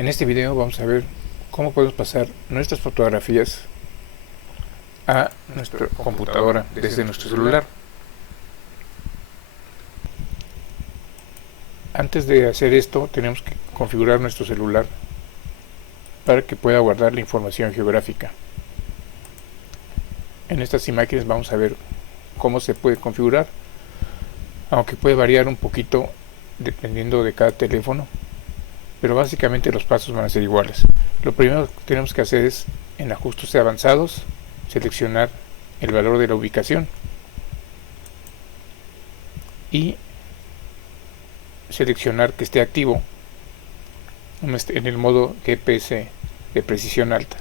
En este video vamos a ver cómo podemos pasar nuestras fotografías a nuestra computadora desde nuestro celular. Antes de hacer esto tenemos que configurar nuestro celular para que pueda guardar la información geográfica. En estas imágenes vamos a ver cómo se puede configurar, aunque puede variar un poquito dependiendo de cada teléfono, pero básicamente los pasos van a ser iguales. Lo primero que tenemos que hacer es, en ajustes avanzados, seleccionar el valor de la ubicación y seleccionar que esté activo en el modo GPS de precisión alta.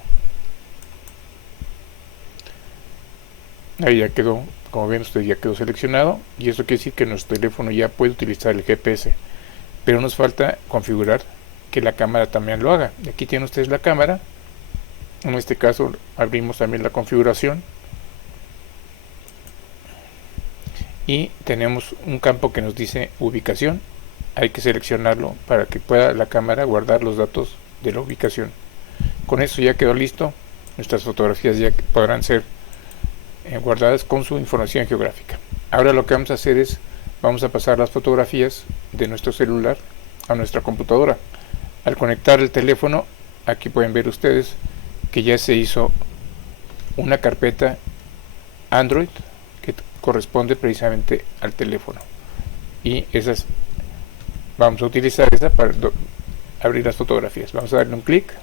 Ahí ya quedó, como ven ustedes, ya quedó seleccionado, y eso quiere decir que nuestro teléfono ya puede utilizar el GPS, pero nos falta configurar que la cámara también lo haga. Y aquí tienen ustedes la cámara. En este caso abrimos también la configuración y tenemos un campo que nos dice ubicación. Hay que seleccionarlo para que pueda la cámara guardar los datos de la ubicación. Con eso ya quedó listo. Nuestras fotografías ya podrán ser guardadas con su información geográfica. Ahora lo que vamos a hacer es, vamos a pasar las fotografías de nuestro celular a nuestra computadora. Al conectar el teléfono, aquí pueden ver ustedes que ya se hizo una carpeta Android que corresponde precisamente al teléfono, y esas vamos a utilizar esa para abrir las fotografías. Vamos a darle un clic.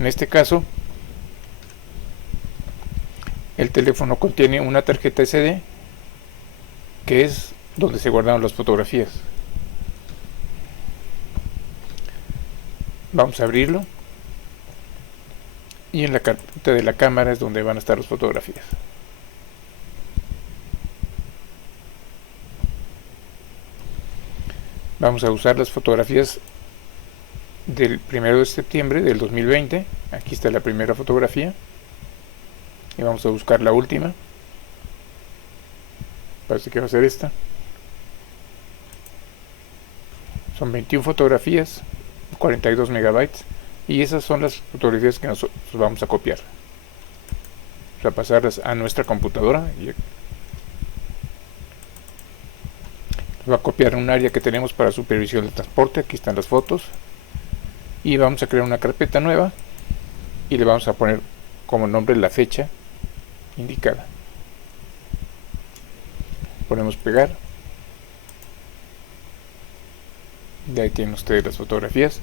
En este caso el teléfono contiene una tarjeta SD que es donde se guardaron las fotografías. Vamos a abrirlo y en la carpeta de la cámara es donde van a estar las fotografías. Vamos a usar las fotografías del 1 de septiembre del 2020. Aquí está la primera fotografía y vamos a buscar la última. Parece que va a ser esta. Son 21 fotografías, 42 megabytes, y esas son las fotografías que nosotros vamos a copiar. Vamos a pasarlas a nuestra computadora y va a copiar un área que tenemos para supervisión de transporte. Aquí están las fotos, y vamos a crear una carpeta nueva y le vamos a poner como nombre la fecha indicada. Ponemos pegar, y ahí tienen ustedes las fotografías.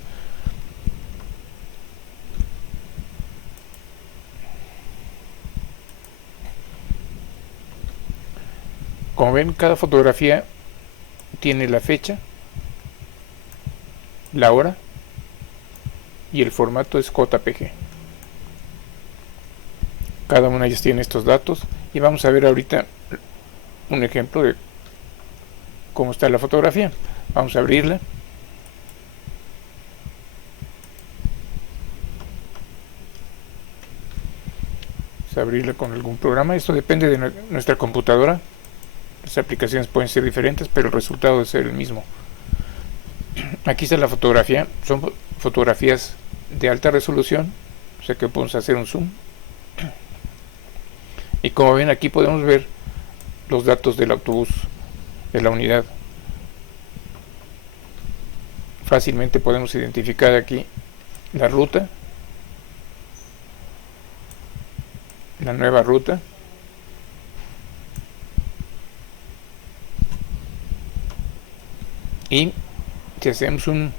Como ven, cada fotografía tiene la fecha, la hora, y el formato es JPG. Cada una de ellas tiene estos datos, y vamos a ver ahorita un ejemplo de cómo está la fotografía. Vamos a abrirla. Vamos a abrirla con algún programa. Esto depende de nuestra computadora. Las aplicaciones pueden ser diferentes, pero el resultado debe ser el mismo. Aquí está la fotografía. Son fotografías de alta resolución, o sea que podemos hacer un zoom. Y como ven, aquí podemos ver los datos del autobús, de la unidad. Fácilmente podemos identificar aquí la ruta, la nueva ruta, y si hacemos un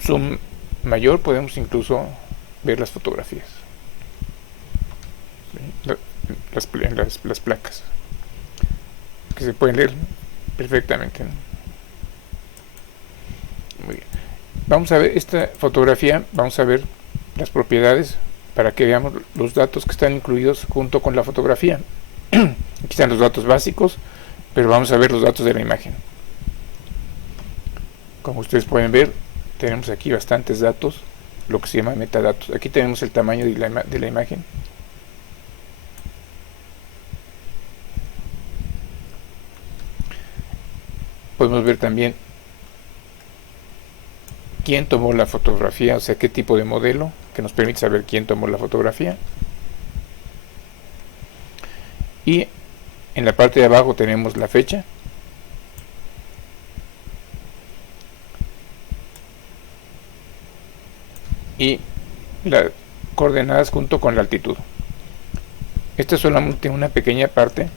zoom mayor podemos incluso ver las fotografías, las placas, que se pueden leer perfectamente. Muy bien. Vamos a ver esta fotografía, vamos a ver las propiedades para que veamos los datos que están incluidos junto con la fotografía. Aquí están los datos básicos, pero vamos a ver los datos de la imagen. Como ustedes pueden ver, tenemos aquí bastantes datos, lo que se llama metadatos. Aquí tenemos el tamaño de la imagen. Podemos ver también quién tomó la fotografía, o sea qué tipo de modelo, que nos permite saber quién tomó la fotografía. Y en la parte de abajo tenemos la fecha. Y las coordenadas junto con la altitud. Esta es solamente una pequeña parte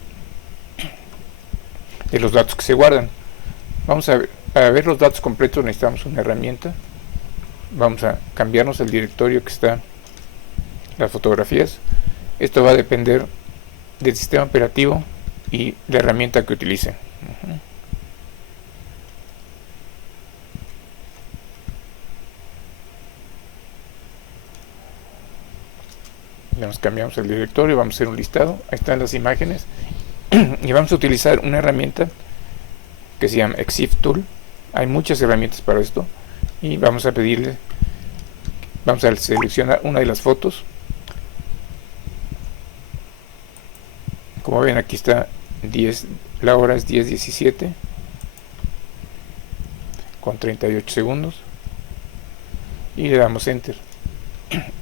de los datos que se guardan. Vamos a ver, para ver los datos completos necesitamos una herramienta. Vamos a cambiarnos el directorio que está las fotografías. Esto va a depender del sistema operativo y la herramienta que utilicen. Ya nos cambiamos el directorio, vamos a hacer un listado. Ahí están las imágenes. Y vamos a utilizar una herramienta que se llama EXIF Tool. Hay muchas herramientas para esto. Y vamos a pedirle, vamos a seleccionar una de las fotos. Como ven, aquí está 10, la hora es 10:17 con 38 segundos. Y le damos Enter.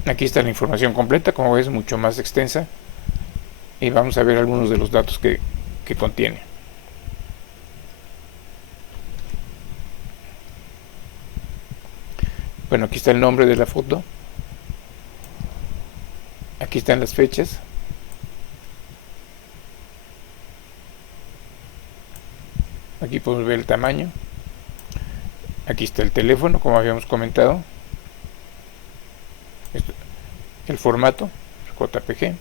Aquí está la información completa, como ves, mucho más extensa. Y vamos a ver algunos de los datos que contiene. Bueno, aquí está el nombre de la foto. Aquí están las fechas. Aquí podemos ver el tamaño. Aquí está el teléfono, como habíamos comentado. El formato, JPG.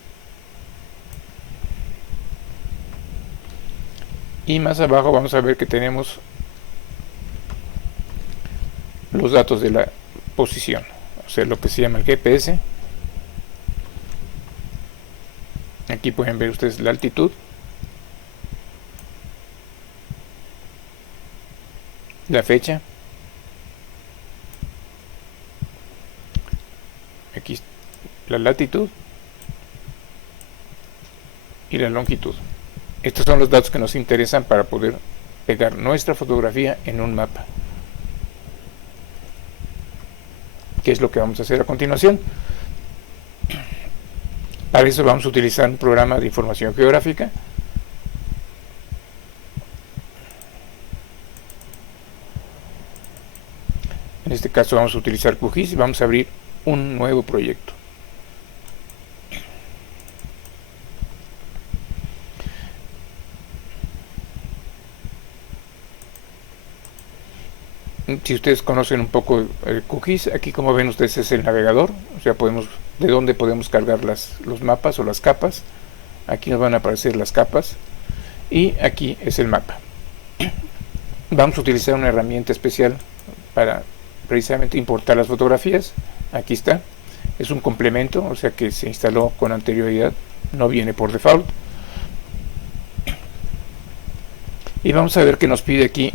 Y más abajo vamos a ver que tenemos los datos de la posición, o sea, lo que se llama el GPS. Aquí pueden ver ustedes la altitud, la fecha, aquí la latitud y la longitud. Estos son los datos que nos interesan para poder pegar nuestra fotografía en un mapa. ¿Qué es lo que vamos a hacer a continuación? Para eso vamos a utilizar un programa de información geográfica. En este caso vamos a utilizar QGIS y vamos a abrir un nuevo proyecto. Si ustedes conocen un poco el QGIS, aquí como ven ustedes es el navegador, o sea, de dónde podemos cargar los mapas o las capas. Aquí nos van a aparecer las capas y aquí es el mapa. Vamos a utilizar una herramienta especial para precisamente importar las fotografías. Aquí está, es un complemento, o sea que se instaló con anterioridad, no viene por default. Y vamos a ver que nos pide aquí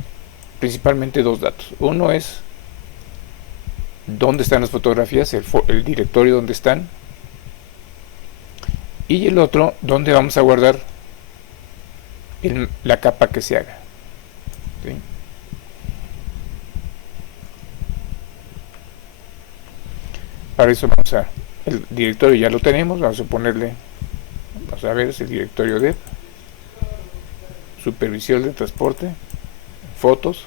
principalmente dos datos. Uno es dónde están las fotografías, el directorio donde están, y el otro dónde vamos a guardar la capa que se haga. ¿Sí? Para eso el directorio ya lo tenemos, vamos a ponerle, vamos a ver, es el directorio de supervisión de transporte, fotos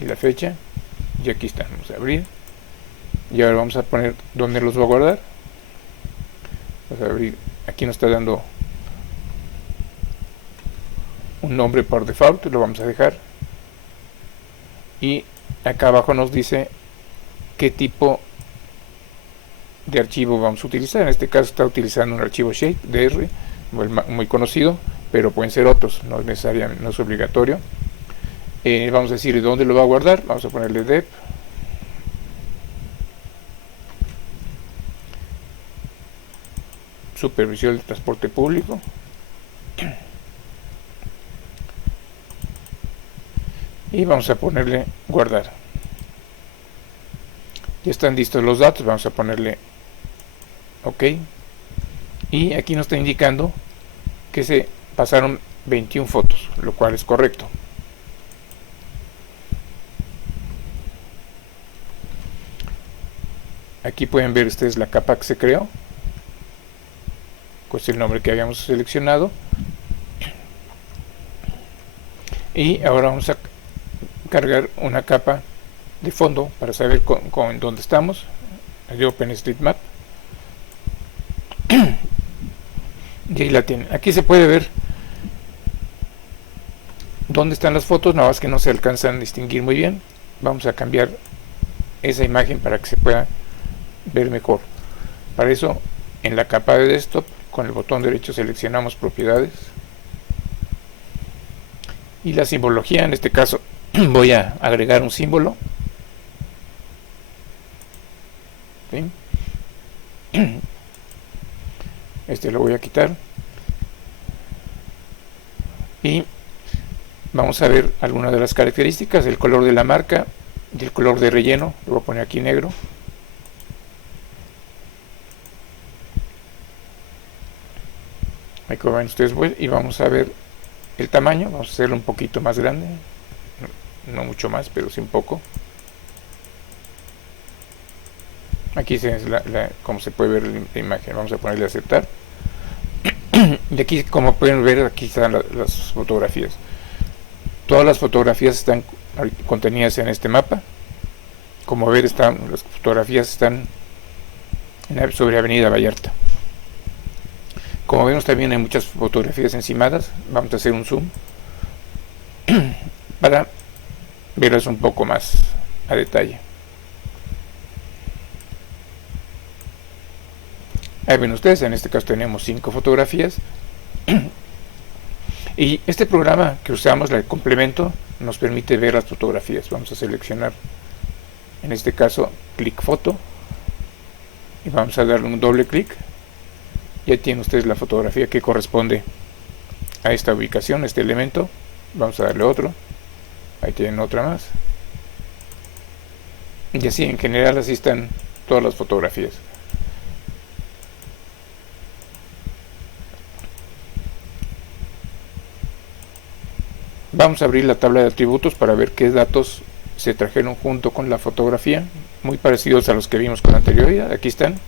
y la fecha, y aquí está. Vamos a abrir y ahora vamos a poner dónde los voy a guardar. Vamos a abrir, aquí nos está dando un nombre por default, lo vamos a dejar, y acá abajo nos dice qué tipo de archivo vamos a utilizar. En este caso está utilizando un archivo shape DR muy conocido, pero pueden ser otros, no es necesariamente, no es obligatorio. Vamos a decirle dónde lo va a guardar, vamos a ponerle dep supervisión del transporte público, y vamos a ponerle guardar. Ya están listos los datos, vamos a ponerle OK, y aquí nos está indicando que se pasaron 21 fotos, lo cual es correcto. Aquí pueden ver ustedes la capa que se creó, pues el nombre que habíamos seleccionado. Y ahora vamos a cargar una capa de fondo para saber con dónde estamos, de OpenStreetMap. Y ahí la tienen. Aquí se puede ver dónde están las fotos, nada más que no se alcanzan a distinguir muy bien. Vamos a cambiar esa imagen para que se pueda ver mejor. Para eso, en la capa de desktop, con el botón derecho seleccionamos propiedades y la simbología. En este caso voy a agregar un símbolo, ¿sí? Este lo voy a quitar y vamos a ver algunas de las características: el color de la marca y el color de relleno. Lo voy a poner aquí negro. Ahí como ven ustedes, y vamos a ver el tamaño. Vamos a hacerlo un poquito más grande, no mucho más, pero sí un poco. Aquí como se puede ver la imagen. Vamos a ponerle a aceptar. Y aquí, como pueden ver, aquí están las fotografías. Todas las fotografías están contenidas en este mapa. Como ver, las fotografías están sobre Avenida Vallarta. Como vemos, también hay muchas fotografías encimadas. Vamos a hacer un zoom para verlas un poco más a detalle. Ahí ven ustedes, en este caso tenemos 5 fotografías. Y este programa que usamos, el complemento, nos permite ver las fotografías. Vamos a seleccionar, en este caso, clic foto, y vamos a darle un doble clic. Ya tienen ustedes la fotografía que corresponde a esta ubicación, este elemento. Vamos a darle otro. Ahí tienen otra más. Y así, en general, así están todas las fotografías. Vamos a abrir la tabla de atributos para ver qué datos se trajeron junto con la fotografía, muy parecidos a los que vimos con anterioridad. Aquí están.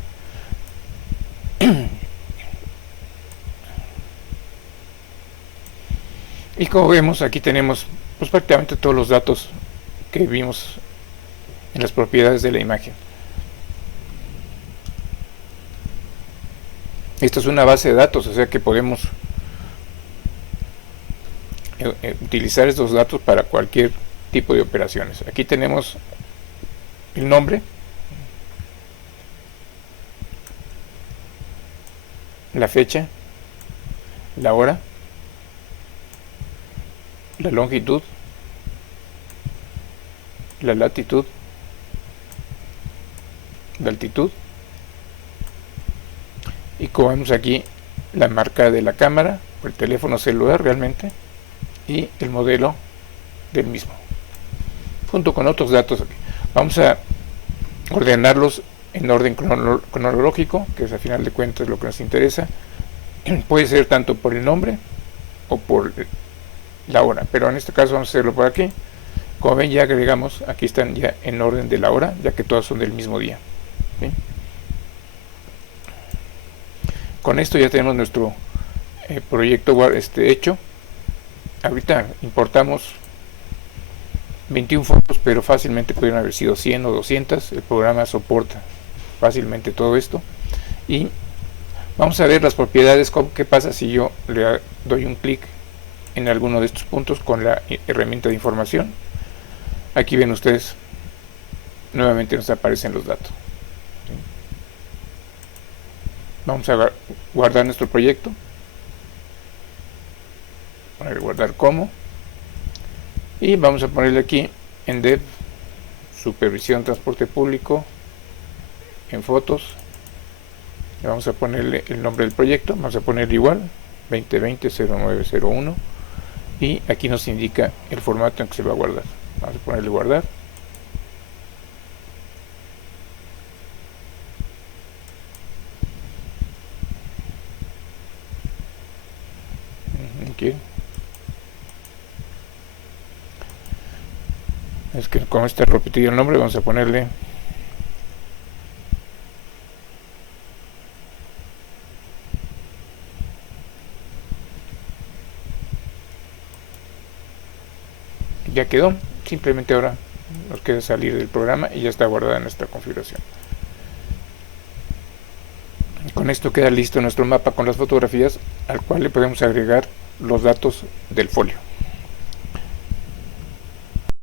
Y como vemos, aquí tenemos pues prácticamente todos los datos que vimos en las propiedades de la imagen. Esta es una base de datos, o sea que podemos utilizar estos datos para cualquier tipo de operaciones. Aquí tenemos el nombre, la fecha, la hora, la longitud, la latitud, la altitud, y como vemos aquí, la marca de la cámara, o el teléfono celular realmente, y el modelo del mismo, junto con otros datos. Vamos a ordenarlos en orden cronológico, que es a final de cuentas lo que nos interesa. Puede ser tanto por el nombre o por la hora, pero en este caso vamos a hacerlo por aquí. Como ven, ya agregamos, aquí están ya en orden de la hora, ya que todas son del mismo día, ¿sí? Con esto ya tenemos nuestro proyecto hecho. Ahorita importamos 21 fotos, pero fácilmente pudieron haber sido 100 o 200. El programa soporta fácilmente todo esto. Y vamos a ver las propiedades. ¿Qué pasa si yo le doy un clic en alguno de estos puntos con la herramienta de información? Aquí ven ustedes, nuevamente nos aparecen los datos. Vamos a guardar nuestro proyecto. A guardar como, y vamos a ponerle aquí en dev, supervisión transporte público, en fotos. Le vamos a ponerle el nombre del proyecto, vamos a ponerle igual 2020-0901, y aquí nos indica el formato en que se va a guardar. Vamos a ponerle guardar. Aquí. Es que como está repetido el nombre, vamos a ponerle ya quedó. Simplemente ahora nos queda salir del programa y ya está guardada nuestra configuración. Con esto queda listo nuestro mapa con las fotografías, al cual le podemos agregar los datos del folio.